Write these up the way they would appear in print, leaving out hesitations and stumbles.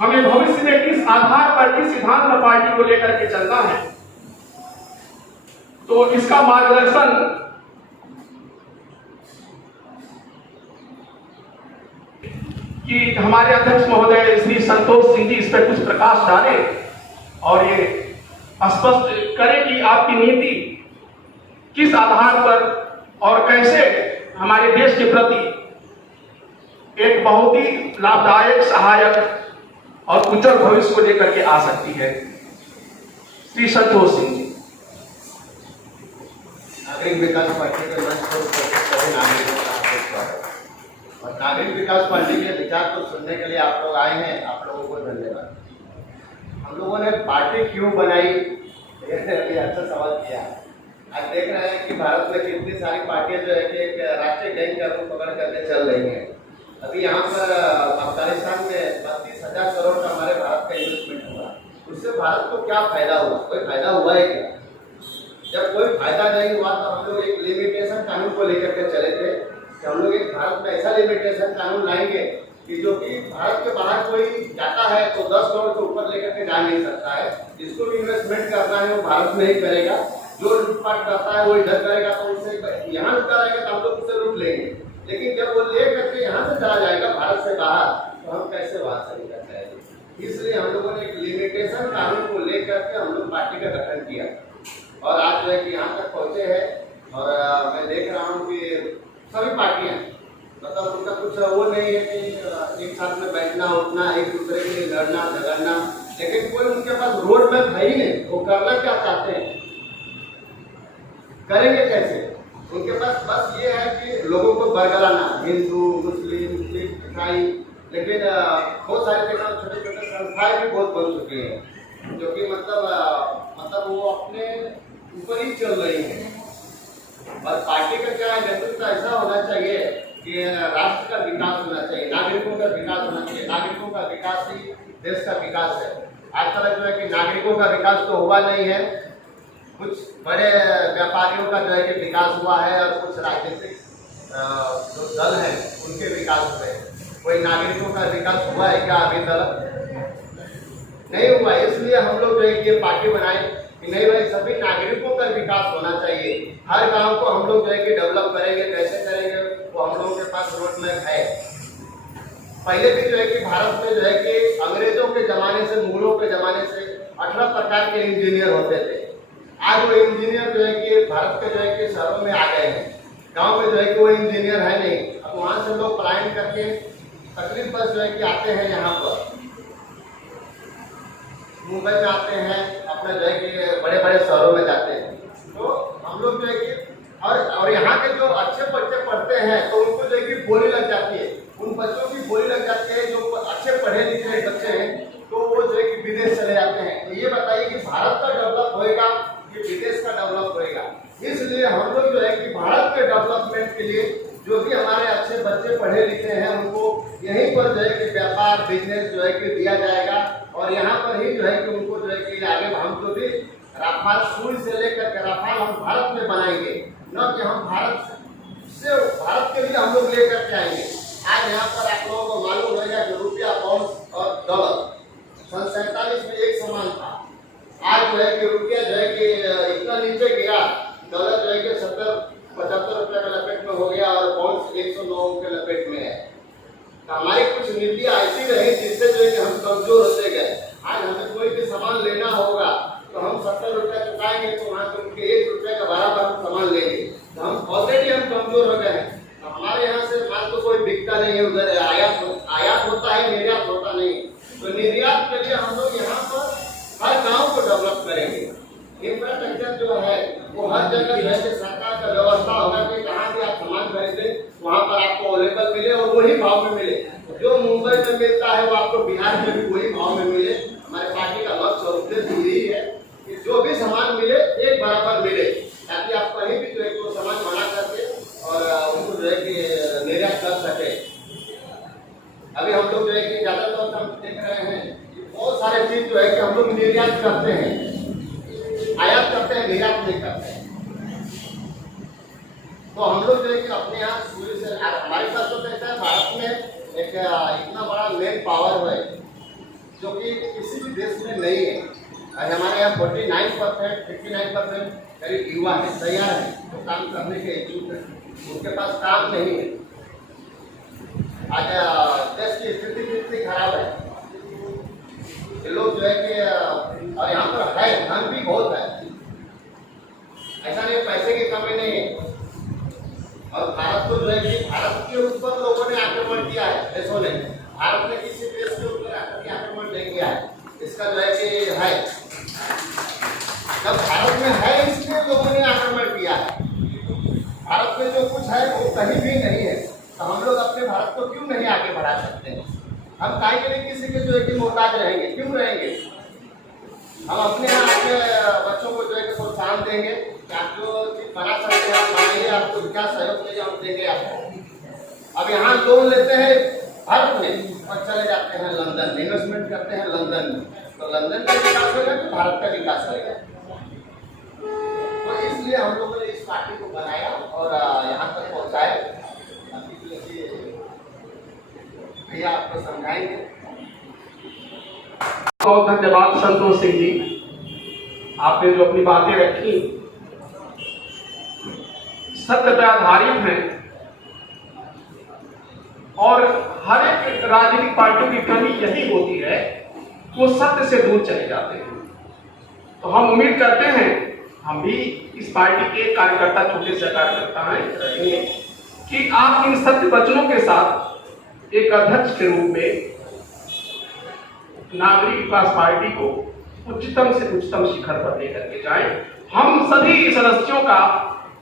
हमें भविष्य में किस आधार पर, किस सिद्धांत पर पार्टी को लेकर के चलना है, तो इसका मार्गदर्शन कि हमारे अध्यक्ष महोदय श्री संतोष सिंह जी इस पर कुछ प्रकाश डालें और ये स्पष्ट करें कि आपकी नीति किस आधार पर और कैसे हमारे देश के प्रति एक बहुत ही लाभदायक, सहायक और उज्जवल भविष्य को लेकर के आ सकती है। श्री संतोष सिंह जी। नागरिक विकास पार्टी के मंच पर सभी नागरिकों का हार्दिक स्वागत। और नागरिक विकास पार्टी के विचार को सुनने के लिए आप लोग आए हैं, आप लोगों को धन्यवाद। हम लोगों ने पार्टी क्यों बनाई, अभी अच्छा सवाल किया। आज देख रहे हैं कि भारत में कितनी सारी पार्टियां जो है कि एक राष्ट्रीय गैंग का रूप पकड़ करके चल रही हैं। अभी यहाँ पर अफगानिस्तान में 32,000 करोड़ का हमारे भारत का इन्वेस्टमेंट हुआ। उससे भारत को क्या फायदा हुआ? कोई फायदा हुआ है क्या? जब कोई फायदा नहीं हुआ तो हम लोग एक लिमिटेशन कानून को लेकर के चले थे कि हम लोग एक भारत में ऐसा लिमिटेशन कानून लाएंगे कि जो कि भारत के बाहर कोई जाता है तो 10 करोड़ के ऊपर लेकर के जा नहीं सकता है। जिसको भी इन्वेस्टमेंट करना है वो भारत में ही करेगा। जो लूटपाट करता है वो इधर करेगा, तो उससे यहाँ लूटा रहेगा तो हम लोग उससे लूट लेंगे। लेकिन जब वो ले करके यहाँ से चला जाएगा भारत से बाहर, तो हम कैसे वहां से निकल जाएंगे? इसलिए हम लोगों ने एक लिमिटेशन कानून को लेकर के हम लोग पार्टी का गठन किया और आज जो है कि यहाँ तक पहुंचे हैं। और मैं देख रहा हूँ कि सभी पार्टियां, मतलब उनका कुछ वो नहीं है कि एक साथ में बैठना उठना, एक दूसरे के लिए लड़ना झगड़ना, लेकिन कोई उनके पास रोड मैप है ही नहीं। वो करना क्या चाहते हैं, करेंगे कैसे? उनके पास बस ये है कि लोगों को बरगलाना, हिंदू मुस्लिम सिख ईसाई। लेकिन बहुत सारे छोटे छोटे संस्थाएं भी बहुत बन चुकी हैं जो कि मतलब वो अपने ऊपर ही चल रही हैं। और पार्टी का क्या नेतृत्व ऐसा होना चाहिए कि राष्ट्र का विकास होना चाहिए, नागरिकों का विकास होना चाहिए। नागरिकों का विकास ही देश का विकास है। आज तक जो है कि नागरिकों का विकास तो हुआ नहीं है, कुछ बड़े व्यापारियों का जो है कि विकास हुआ है और कुछ राजनीतिक जो दल है उनके विकास हुए। कोई नागरिकों का विकास हुआ है क्या अभी तक? नहीं हुआ। इसलिए हम लोग जो है कि ये पार्टी बनाए कि नहीं भाई, सभी नागरिकों का विकास होना चाहिए। हर गांव को हम लोग जो है कि डेवलप करेंगे। कैसे करेंगे वो हम लोगों के पास रोड मैप है। पहले भी जो है कि भारत में जो है कि अंग्रेजों के जमाने से, मुगलों के जमाने से 18 प्रकार के इंजीनियर होते थे। आज वो इंजीनियर जो है कि भारत के जो है कि शहरों में आ गए हैं। गांव में जो है कि वो इंजीनियर है नहीं। अब वहां से लोग पलायन करके तकलीफ बस जो है कि आते हैं यहाँ पर, मुंबई में आते हैं, अपने जो है कि बड़े बड़े शहरों में जाते हैं। तो हम लोग जो है कि और यहाँ के जो अच्छे बच्चे पढ़ते हैं तो उनको जो है कि बोली लग जाती है। उन बच्चों की बोली लग जाती है जो अच्छे पढ़े लिखे बच्चे हैं, तो वो जो है कि विदेश चले जाते हैं। तो ये बताइए कि भारत का डेवलप होएगा कि विदेश का डेवलप होएगा? इसलिए हम लोग जो है कि भारत के डेवलपमेंट के लिए जो भी हमारे अच्छे बच्चे पढ़े लिखे हैं उनको यहीं पर जो है कि व्यापार बिजनेस जो है कि दिया जाएगा। और यहाँ पर ही जो है कि उनको जो है कि आगे हम जो भी राफाल सुई से लेकर के राफाल हम भारत में बनाएंगे, न कि हम भारत के लिए हम लोग लेकर के आएंगे। आज यहाँ पर आप लोगों को मालूम होगा कि रुपया, पाउंड और डॉलर सन 47 में एक समान था। आज जो है कि रुपया जो है कि इतना नीचे गया, डॉलर जो है कि 70-75 रुपये के लपेट में हो गया और पाउंड 109 के लपेट में है। तो हमारी कुछ नीतियाँ ऐसी रही जिससे जो है कि हम कमजोर होते गए। आज हमें कोई भी सामान लेना होगा तो हम 70 रुपये चुकाएंगे तो वहाँ से उनके 1 रुपये का बराबर हम सामान लेंगे। तो हम ऑलरेडी हम कमजोर हो गए हैं। तो हमारे यहाँ से माल तो कोई बिकता नहीं है, उधर आयात होता है, निर्यात होता नहीं। तो निर्यात के लिए हम लोग यहाँ पर हर गांव को डेवलप करेंगे। इंफ्रास्ट्रक्चर जो है वो हर जगह जो है कि सरकार का व्यवस्था होगा कि कहाँ भी आप सामान खरीदें वहाँ पर आपको अवेलेबल मिले और वही भाव में मिले। जो मुंबई में मिलता है वो आपको बिहार में भी वही भाव में मिले। हमारे पार्टी का लक्ष्य और उद्देश्य यही है कि जो भी सामान मिले एक बराबर मिले, ताकि आप कहीं भी जो है वो सामान बना करके और उनको जो है कि निर्यात कर सके। अभी हम लोग जो है कि ज्यादातर हम देख रहे हैं कि बहुत सारे चीज जो है कि हम लोग निर्यात करते हैं, आयात करते हैं, निर्यात नहीं करते हैं। तो हम लोग जो है कि अपने यहाँ शुरू से हमारे पास तो ऐसा है, भारत में एक इतना बड़ा मेन पावर है जो कि किसी भी देश में नहीं है। और हमारे यहाँ 49%, 59% करीब युवा है, तैयार है, तो काम करने के इच्छुक है, उनके पास काम नहीं है। आज देश की स्थिति कितनी खराब है, ये लोग जो है कि और यहाँ पर है, धन भी बहुत है, ऐसा नहीं पैसे की कमी नहीं है। और भारत को जो है कि भारत के ऊपर लोगों ने आक्रमण किया है, देशों ने, भारत ने किसी देश के ऊपर आक्रमण नहीं किया है, इसका जो है कि है, जब भारत में है इसलिए लोगों ने आक्रमण किया है। भारत में जो कुछ है वो कहीं भी नहीं है, तो हम लोग अपने भारत को क्यों नहीं आगे बढ़ा सकते हैं? हम काहे के लिए किसी के जो है कि मोहताज रहेंगे? क्यों रहेंगे? हम अपने यहाँ अपने बच्चों को जो है कि प्रोत्साहन देंगे कि आप जो चीज बना सकते हैं आप बनाइए, आपको क्या सहयोग चाहिए हम देंगे आपको। अब यहाँ लोन लेते हैं भारत में और चले जाते हैं लंदन, इन्वेस्टमेंट करते हैं लंदन में, तो लंदन का विकास होगा तो भारत का विकास होगा। तो इसलिए हम लोगों ने इस पार्टी को बनाया और यहाँ तक पहुँचाए। भैया आपको समझाएंगे। बहुत धन्यवाद संतोष सिंह जी, आपने जो अपनी बातें रखी सत्य पे आधारित हैं और हर एक राजनीतिक पार्टियों की कमी यही होती है कि वो सत्य से दूर चले जाते हैं। तो हम उम्मीद करते हैं, हम भी इस पार्टी के कार्यकर्ता, छोटे से कार्यकर्ता हैं, रहेंगे कि आप इन सत्य वचनों के साथ एक अध्यक्ष के रूप में नागरिक विकास पार्टी को उच्चतम से उच्चतम शिखर पर लेकर के जाएं। हम सभी सदस्यों का,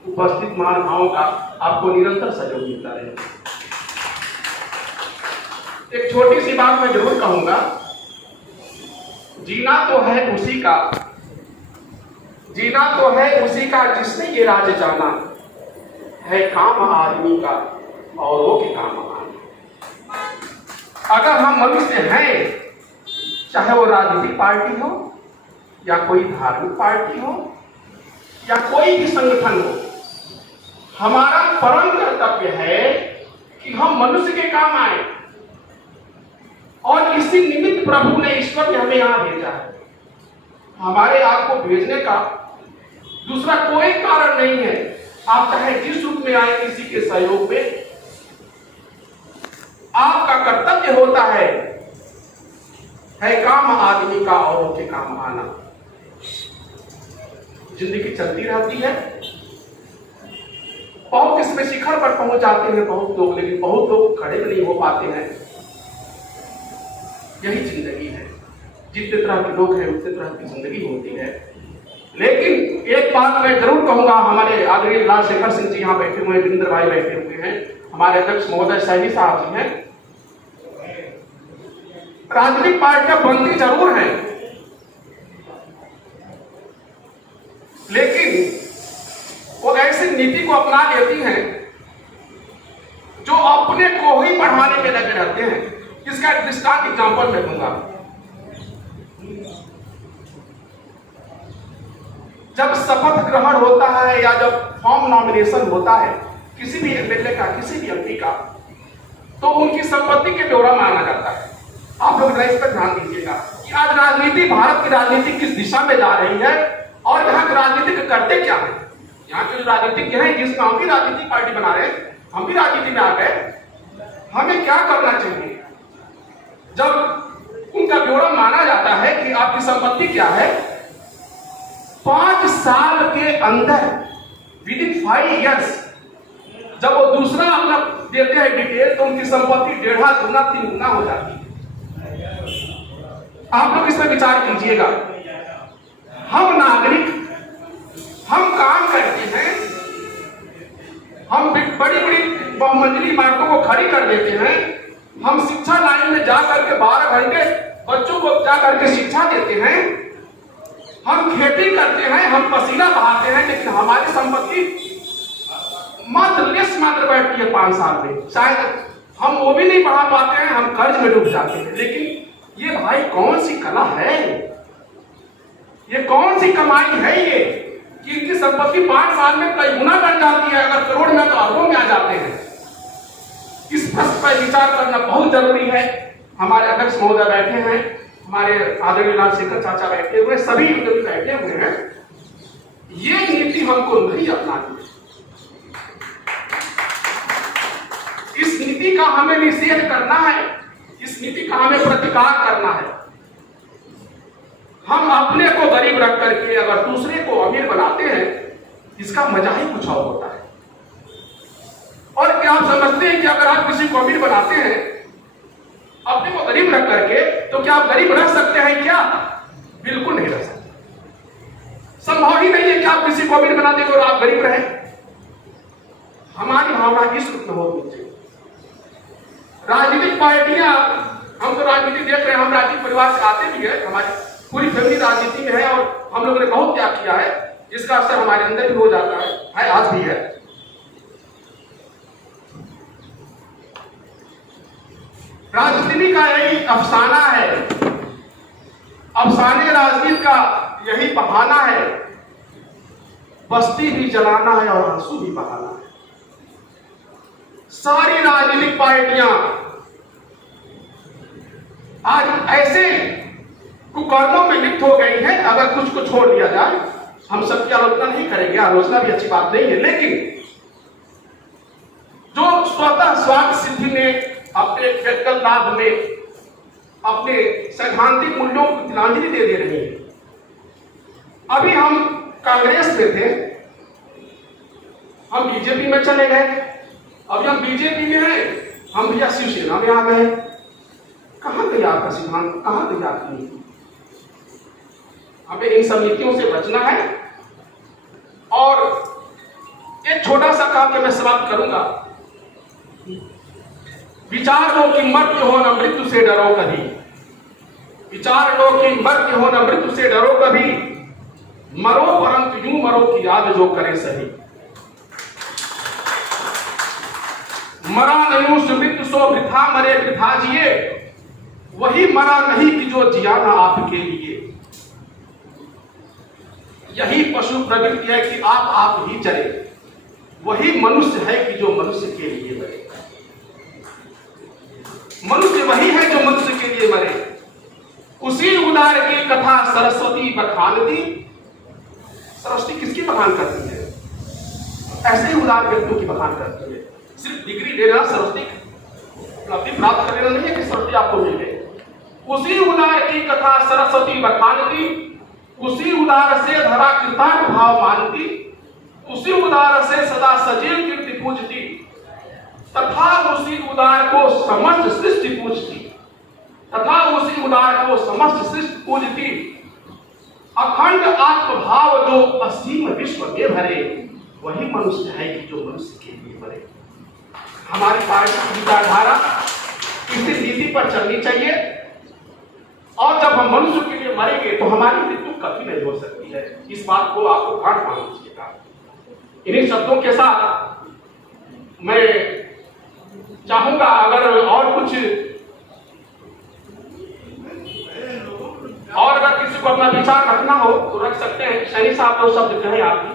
उपस्थित महानुभावों का आपको निरंतर सहयोग मिलता रहे। एक छोटी सी बात मैं जरूर कहूंगा, जीना तो है उसी का, जीना तो है उसी का जिसने ये राज जाना, है काम आदमी का और वो के काम आना। अगर हम मनुष्य हैं, चाहे वो राजनीतिक पार्टी हो या कोई धार्मिक पार्टी हो या कोई भी संगठन हो, हमारा परम कर्तव्य है कि हम मनुष्य के काम आए और इसी निमित्त प्रभु ने, ईश्वर ने हमें यहां भेजा है। हमारे आपको भेजने का दूसरा कोई कारण नहीं है। आप चाहे जिस रूप में आए, किसी के सहयोग में, आपका कर्तव्य होता है काम आदमी का और उनके काम आना। जिंदगी चलती रहती है, बहुत इसमें शिखर पर पहुंच जाते हैं बहुत लोग, लेकिन बहुत लोग खड़े नहीं हो पाते हैं। यही जिंदगी है, जितने तरह के लोग हैं उतने तरह की जिंदगी होती है। लेकिन एक बात मैं जरूर कहूंगा, हमारे आदरणीय राजशेखर सिंह जी यहाँ बैठे हुए हैं, वीरेंद्र भाई बैठे हुए हैं, हमारे अध्यक्ष महोदय सैनी साहब जी हैं, राजनीतिक पार्टियां बनती जरूर हैं, लेकिन वो ऐसी नीति को अपना लेती हैं जो अपने को ही बढ़ाने में लगे रहते हैं। इसका एक दृष्टांत एग्जाम्पल मैं दूंगा। जब शपथ ग्रहण होता है या जब फॉर्म नॉमिनेशन होता है किसी भी एमएलए का, किसी भी एमपी का, तो उनकी संपत्ति के ब्यौरा मांगा जाता है। आप लोग इस पर ध्यान दीजिएगा कि आज राजनीति, भारत की राजनीति किस दिशा में जा रही है और यहाँ के राजनीतिक करते क्या है। यहाँ के जो राजनीतिज्ञ हैं, जिसमें हम भी राजनीतिक पार्टी बना रहे हैं, हम भी राजनीति में आ गए, हमें क्या करना चाहिए? जब उनका ब्यौरा माना जाता है कि आपकी संपत्ति क्या है, 5 साल के अंदर, विद इन 5 years, जब वो दूसरा अपना देते हैं डिटेल, तो उनकी संपत्ति 1.5 गुना 3 गुना हो जाती है। आप लोग इस पर विचार कीजिएगा। हम नागरिक, हम काम करते हैं, हम बड़ी बड़ी बहुमंजिली इमारतों को खड़ी कर देते हैं, हम शिक्षा लाइन में जा करके 12 घंटे बच्चों को जा करके शिक्षा देते हैं, हम खेती करते हैं, हम पसीना बहाते हैं, लेकिन हमारी संपत्ति मात्र बैठती है 5 साल में। शायद हम वो भी नहीं बढ़ा पाते हैं, हम कर्ज में डूब जाते हैं। लेकिन ये भाई कौन सी कला है, ये कौन सी कमाई है ये कि इनकी संपत्ति 5 साल में कई गुना बढ़ जाती है, अगर करोड़ में तो अरबों में आ जाते हैं। इस प्रश्न पर विचार करना बहुत जरूरी है। हमारे अध्यक्ष महोदय बैठे हैं, हमारे आदरणीय लालशेखर चाचा बैठे हुए, सभी लोग बैठे हुए हैं, ये नीति हमको नहीं अपनानी है। इस नीति का हमें निषेध करना है, इस नीति का हमें प्रतिकार करना है। हम अपने को गरीब रख करके अगर दूसरे को अमीर बनाते हैं, इसका मजा ही कुछ और होता है। और क्या आप समझते हैं कि अगर आप किसी को अमीर बनाते हैं अपने को गरीब रख करके, तो क्या आप गरीब रह सकते हैं क्या? बिल्कुल नहीं रह सकते। संभव ही नहीं है कि आप किसी को अमीर बना देंगे और आप गरीब रहे। हमारी भावना इस रूप में होनी चाहिए। राजनीतिक पार्टियां, हम तो राजनीति देख रहे हैं, हम राजनीतिक परिवार से आते भी है, हमारी पूरी फैमिली राजनीति में है और हम लोगों ने बहुत त्याग किया है, जिसका असर हमारे अंदर भी हो जाता है, आज भी है। राजनीति का यही अफसाना है, अफसाने राजनीति का यही बहाना है, बस्ती भी जलाना है और आंसू भी बहाना है। सारी राजनीतिक पार्टियां आज ऐसे कुकर्मों में लिप्त हो गई है। अगर कुछ को छोड़ दिया जाए, हम सबकी आलोचना नहीं करेंगे, आलोचना भी अच्छी बात नहीं है, लेकिन जो स्वतः स्वार्थ सिद्धि में, अपने व्यक्तिगत लाभ में, अपने सैद्धांतिक मूल्यों को तिलांजलि दे रही है। अभी हम कांग्रेस में थे, हम बीजेपी में चले गए, अभी हम बीजेपी में हैं, हम भैया शिवसेना में आ गए। कहां गई आपका सिद्धांत, कहां गई आपकी नीति? हमें इन सब नीतियों से बचना है। और एक छोटा सा काम के मैं समाप्त करूंगा। विचार लो कि मर्त्य हो न मृत्यु से डरो कभी, विचार लो कि मर्त्य हो न मृत्यु से डरो कभी, मरो परंतु यूं मरो की याद जो करे सही। मरा नहीं सुमृत्यु सो वृथा मरे वृथा जिए, वही मरा नहीं कि जो जिया ना आपके लिए। यही पशु प्रवृत्ति है कि आप ही चले, वही मनुष्य है कि जो मनुष्य के लिए मरे। मनुष्य वही है जो मनुष्य के लिए मरे। उसी उदार की कथा सरस्वती बखानती। सरस्वती किसकी बखान करती है? ऐसे ही उदार व्यक्तियों की बखान करती है। सिर्फ डिग्री लेना सरस्वती उपलब्धि प्राप्त कर लेना नहीं है कि सरस्वती आपको मिल गई। उसी उदार की कथा सरस्वती बखानती, उसी उदार से धरा कृतार्थ भाव मानती, उसी उदार से सदा सजीव कीर्ति पूजती, तथा उसी उदार को समस्त सृष्टि पूजती, तथा उसी उदार को समस्त सृष्टि पूजती। अखंड आत्मभाव जो असीम विश्व में भरे, वही मनुष्य है कि जो मनुष्य के लिए मरे। हमारी पार्टी की विचारधारा इसी नीति पर चलनी चाहिए। और जब हम मनुष्य के लिए मरेंगे तो हमारी मृत्यु कभी नहीं हो सकती है। इस बात को आपको गांठ मानना चाहिए। इन्हीं शब्दों के साथ मैं चाहूंगा, अगर और कुछ और अगर किसी को अपना विचार रखना हो तो रख सकते हैं। शनि साहब तो शब्द कहें आपकी।